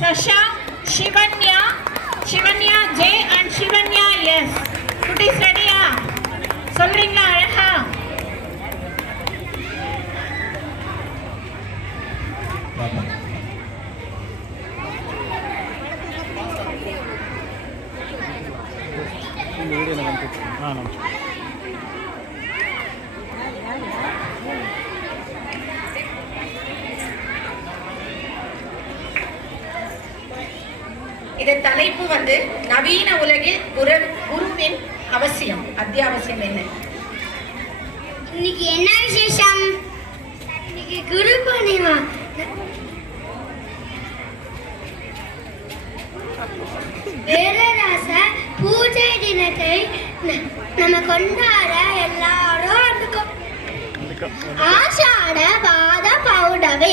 Sasha, Shivanya J and Shivanya S. Kutis ready-யா? சொல்றீங்களா அழகா? இதன் தலைப்பு நவீன உலகில் குருவின் அவசியம் அத்தியாவசியம் என்ன? இன்னைக்கு என்ன விசேஷம்? இன்னைக்கு குரு பூர்ணிமா. வேதராச பூஜை தினத்தை நம்ம கொண்டாட எல்லாரும் ஆஷாட பாத பௌர்ணமி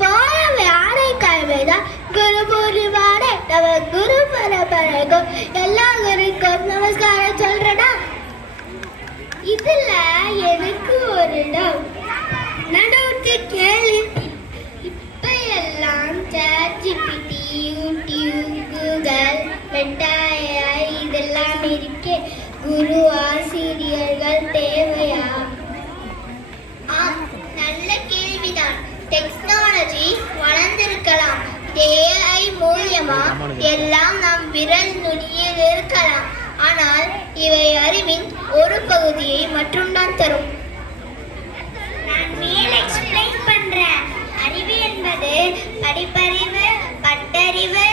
போன வியாழக்கிழமைதான் குரு பூர்ணிமாவை நம்ம குரு பரம்பரைக்கும் எல்லா குருக்கும் நமஸ்காரம் சொல்றேன்னா. இதுல எனக்கு ஒரு நடுவுக்கு கேள்வி. இப்ப எல்லாம் ChatGPT, யூடியூப், கூகுள், மெட்டா இதெல்லாம் இருக்கே. குரு ஆசிரியர்கள் தேவையா? நல்ல கேள்விதான். டெக்னாலஜி வளர்ந்திருக்கலாம். AI மூலியமா எல்லாம் நம் விரல் நுனியில் இருக்கலாம். ஆனால் இவை அறிவின் ஒரு பகுதியை மட்டும்தான் தரும். நான் மேல் எக்ஸ்பிளைன் பண்றேன். அறிவு என்பது படிப்பறிவு, பட்டறிவு,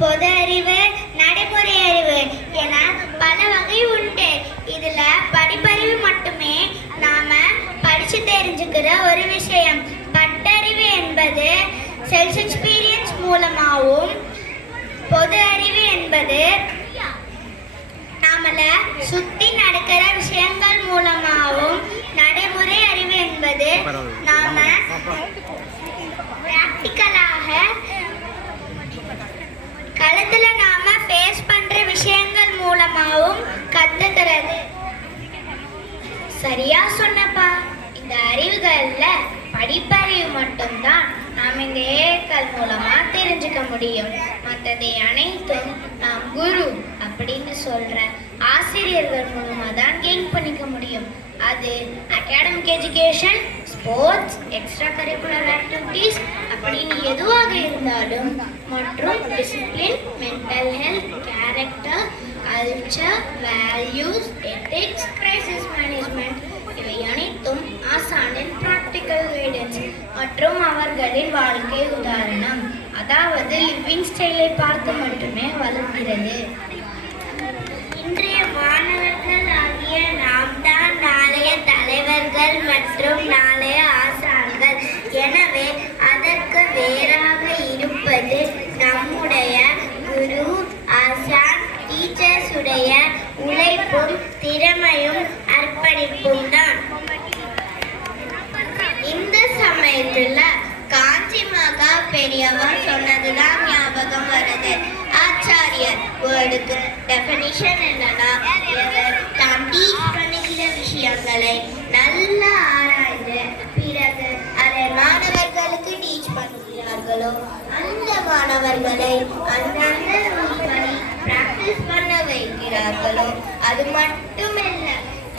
பொது அறிவு, நடைமுறை அறிவு என பல வகை உண்டு. இதுல படிப்பறிவு மட்டுமே நாம படிச்சு தெரிஞ்சுக்கிற ஒரு விஷயம். பட்டறிவு என்பது செல்ஃப் எக்ஸ்பீரியன்ஸ் மூலமாகவும், பொது அறிவு என்பது நாமல சுத்தி நடக்கிற விஷயங்கள் மூலமாகவும், நடைமுறை அறிவு என்பது நாம பிராக்டிக்கலாக களத்துல நாம ஃபேஸ் பண்ற விஷயங்கள் மூலமாகவும் கத்துக்கிறது. சரியா சொன்னப்பா. இந்த அறிவுகள்ல படிப்பறிவு மட்டும்தான் நாம் இந்த ஏக்கள் மூலமா தெரிஞ்சுக்க முடியும். மற்றதை அனைத்தும் நாம் குரு அப்படின்னு சொல்ற ஆசிரியர்கள் மூலமா தான் கெயின் பண்ணிக்க முடியும். அது academic education, sports, extra curricular activities அப்படின்னு எதுவாக இருந்தாலும், மற்றும் discipline, mental health, character, culture, values, ethics, crisis management இவை அனைத்தும் ஆசானின் பிராக்டிக்கல் கைடன்ஸ் மற்றும் அவர்களின் வாழ்க்கை உதாரணம், அதாவது லிவிங் ஸ்டைலை பார்த்து மட்டுமே வளர்கிறது. இன்றைய மாணவர்கள் ஆகிய நாம் தான் நாளைய தலைவர்கள் மற்றும் நாளைய ஆசான்கள். எனவே அதற்கு வேறாக இருப்பது நம்முடைய குரு, ஆசான், டீச்சர்ஸ் உடைய உழைப்பும் திறமையும் அர்ப்பணிப்பும் தான். இந்த சமயத்துல காஞ்சி மகா பெரியவர் சொன்னதுதான் ஞாபகம் வருது. ஆச்சாரியர் வேர்டுக்கு டெஃபினிஷன் என்னன்னா, எவர் தாம் டீச் பண்ணுகிற விஷயங்களை நல்லா ஆராய்ந்து பிறகு அதை மாணவர்களுக்கு டீச் பண்ணுகிறார்களோ அந்த மாணவர்களை அந்தந்த ரூல்களை பிராக்டிஸ் பண்ண வைக்கிறார்களோ அது மட்டுமல்ல,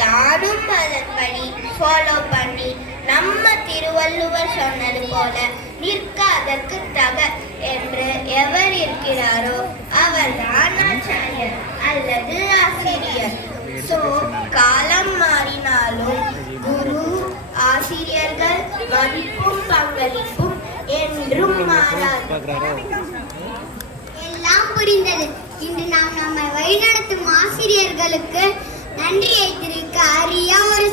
தானும் அதன்படி ஃபாலோ பண்ணி நம்ம திருவள்ளுவர் சொன்னது போல நிற்காதற்கு தக என்று எவர் இருக்கிறாரோ அவர்தான் ஆச்சாரியர் அல்லது ஆசிரியர். சோ காலம் மாறினாலும் குரு, ஆசிரியர்கள் மதிப்பும் பங்களிப்பும் என்றும் மாறாது. எல்லாம் புரிந்தது. இன்று நாம் நம்மை வழிநடத்தும் ஆசிரியர்களுக்கு நன்றியை தெரிவிக்க அரிய ஒரு